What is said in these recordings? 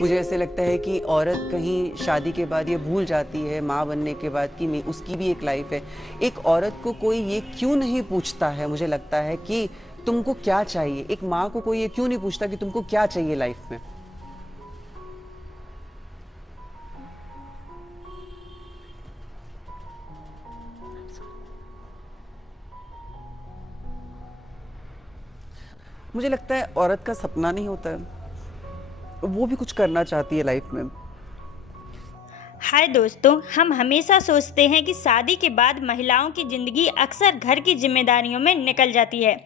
मुझे ऐसे लगता है कि औरत कहीं शादी के बाद ये भूल जाती है, माँ बनने के बाद, कि उसकी भी एक लाइफ है। एक औरत को कोई ये क्यों नहीं पूछता है, मुझे लगता है, कि तुमको क्या चाहिए। एक माँ को कोई ये क्यों नहीं पूछता कि तुमको क्या चाहिए लाइफ में। मुझे लगता है औरत का सपना नहीं होता है, वो भी कुछ करना चाहती है लाइफ में। हाय दोस्तों, हम हमेशा सोचते हैं कि शादी के बाद महिलाओं की ज़िंदगी अक्सर घर की जिम्मेदारियों में निकल जाती है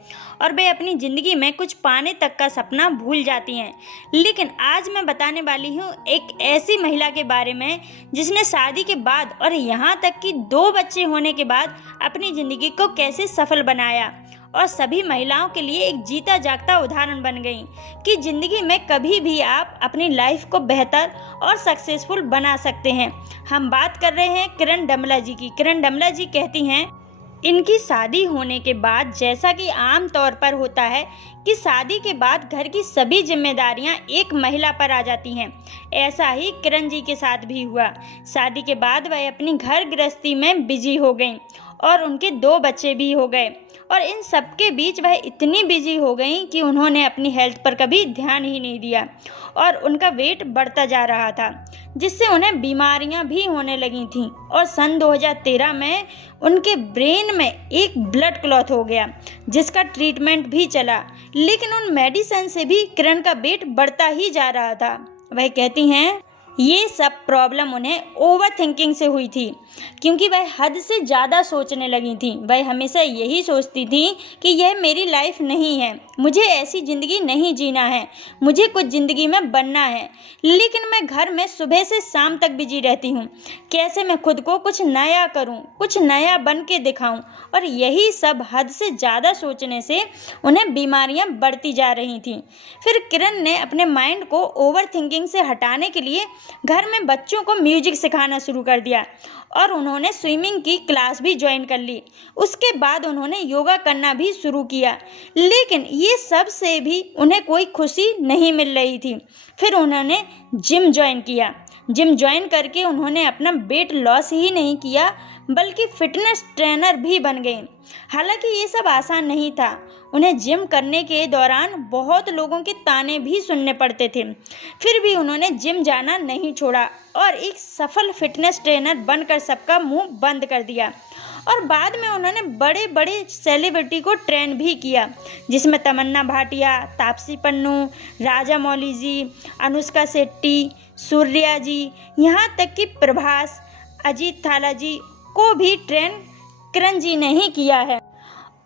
और वे अपनी ज़िंदगी में कुछ पाने तक का सपना भूल जाती हैं। लेकिन आज मैं बताने वाली हूँ एक ऐसी महिला के बारे में जिसने शादी के बाद और यहाँ तक कि 2 बच्चे होने के बाद अपनी ज़िंदगी को कैसे सफल बनाया और सभी महिलाओं के लिए एक जीता जागता उदाहरण बन गई कि ज़िंदगी में कभी भी आप अपनी लाइफ को बेहतर और सक्सेसफुल बना सकते हैं। हम बात कर रहे हैं किरण डमला जी की। किरण डमला जी कहती हैं, इनकी शादी होने के बाद जैसा कि आम तौर पर होता है कि शादी के बाद घर की सभी जिम्मेदारियां एक महिला पर आ जाती हैं, ऐसा ही किरण जी के साथ भी हुआ। शादी के बाद वह अपनी घर गृहस्थी में बिजी हो गईं और उनके 2 बच्चे भी हो गए और इन सब के बीच वह इतनी बिजी हो गईं कि उन्होंने अपनी हेल्थ पर कभी ध्यान ही नहीं दिया और उनका वेट बढ़ता जा रहा था, जिससे उन्हें बीमारियां भी होने लगी थीं। और सन 2013 में उनके ब्रेन में एक ब्लड क्लॉट हो गया, जिसका ट्रीटमेंट भी चला, लेकिन उन मेडिसिन से भी किरण का वेट बढ़ता ही जा रहा था। वह कहती हैं, ये सब प्रॉब्लम उन्हें ओवर थिंकिंग से हुई थी, क्योंकि वह हद से ज़्यादा सोचने लगी थी। वह हमेशा यही सोचती थी कि यह मेरी लाइफ नहीं है, मुझे ऐसी ज़िंदगी नहीं जीना है, मुझे कुछ ज़िंदगी में बनना है। लेकिन मैं घर में सुबह से शाम तक बिजी रहती हूँ, कैसे मैं खुद को कुछ नया करूँ, कुछ नया बन के दिखाऊँ। और यही सब हद से ज़्यादा सोचने से उन्हें बीमारियाँ बढ़ती जा रही थीं। फिर किरण ने अपने माइंड को ओवर थिंकिंग से हटाने के लिए घर में बच्चों को म्यूजिक सिखाना शुरू कर दिया और उन्होंने स्विमिंग की क्लास भी ज्वाइन कर ली। उसके बाद उन्होंने योगा करना भी शुरू किया, लेकिन ये सब से भी उन्हें कोई खुशी नहीं मिल रही थी। फिर उन्होंने जिम ज्वाइन किया। जिम ज्वाइन करके उन्होंने अपना वेट लॉस ही नहीं किया, बल्कि फिटनेस ट्रेनर भी बन गई। हालांकि ये सब आसान नहीं था, उन्हें जिम करने के दौरान बहुत लोगों के ताने भी सुनने पड़ते थे। फिर भी उन्होंने जिम जाना नहीं छोड़ा और एक सफल फिटनेस ट्रेनर बनकर सबका मुंह बंद कर दिया। और बाद में उन्होंने बड़े बड़े सेलिब्रिटी को ट्रेन भी किया, जिसमें तमन्ना भाटिया, तापसी पन्नू, राजा मौली जी, अनुष्का शेट्टी, सूर्या जी, यहाँ तक कि प्रभास, अजीत थाला जी को भी ट्रेन किरण जी ने ही किया है।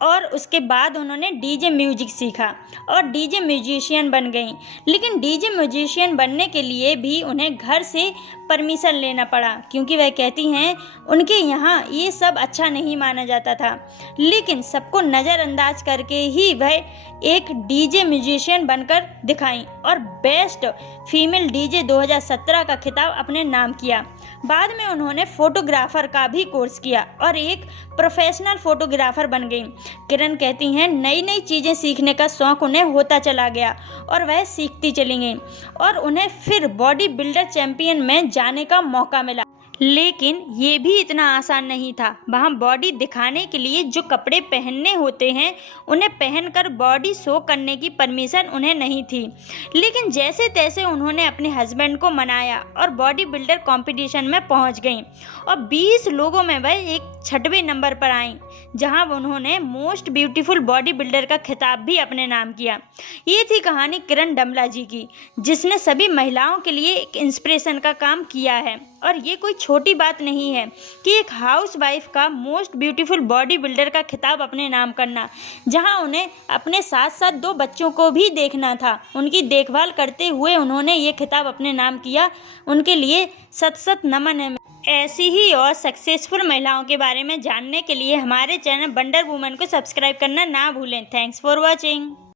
और उसके बाद उन्होंने डीजे म्यूजिक सीखा और डीजे म्यूजिशियन बन गई। लेकिन डीजे म्यूजिशियन बनने के लिए भी उन्हें घर से परमिशन लेना पड़ा, क्योंकि वह कहती हैं उनके यहाँ ये सब अच्छा नहीं माना जाता था। लेकिन सबको नज़रअंदाज करके ही वह एक डीजे म्यूजिशियन बनकर दिखाई और बेस्ट फीमेल डीजे 2017 का खिताब अपने नाम किया। बाद में उन्होंने फोटोग्राफर का भी कोर्स किया और एक प्रोफेशनल फोटोग्राफर बन गई। किरण कहती हैं, नई नई चीज़ें सीखने का शौक़ उन्हें होता चला गया और वह सीखती चली गई और उन्हें फिर बॉडी बिल्डर चैंपियन में जाने का मौका मिला। लेकिन ये भी इतना आसान नहीं था। वहाँ बॉडी दिखाने के लिए जो कपड़े पहनने होते हैं, उन्हें पहनकर बॉडी शो करने की परमिशन उन्हें नहीं थी। लेकिन जैसे तैसे उन्होंने अपने हस्बैंड को मनाया और बॉडी बिल्डर कंपटीशन में पहुँच गईं और 20 लोगों में वह एक 6वें नंबर पर आईं, जहाँ उन्होंने मोस्ट ब्यूटीफुल बॉडी बिल्डर का खिताब भी अपने नाम किया। ये थी कहानी किरण डमला जी की, जिसने सभी महिलाओं के लिए एक इंस्पिरेशन का काम किया है। और ये कोई छोटी बात नहीं है कि एक हाउसवाइफ का मोस्ट ब्यूटीफुल बॉडी बिल्डर का खिताब अपने नाम करना, जहां उन्हें अपने साथ साथ 2 बच्चों को भी देखना था। उनकी देखभाल करते हुए उन्होंने ये खिताब अपने नाम किया। उनके लिए सत सत नमन है। ऐसी ही और सक्सेसफुल महिलाओं के बारे में जानने के लिए हमारे चैनल वंडर वुमन को सब्सक्राइब करना ना भूलें। Thanks for watching.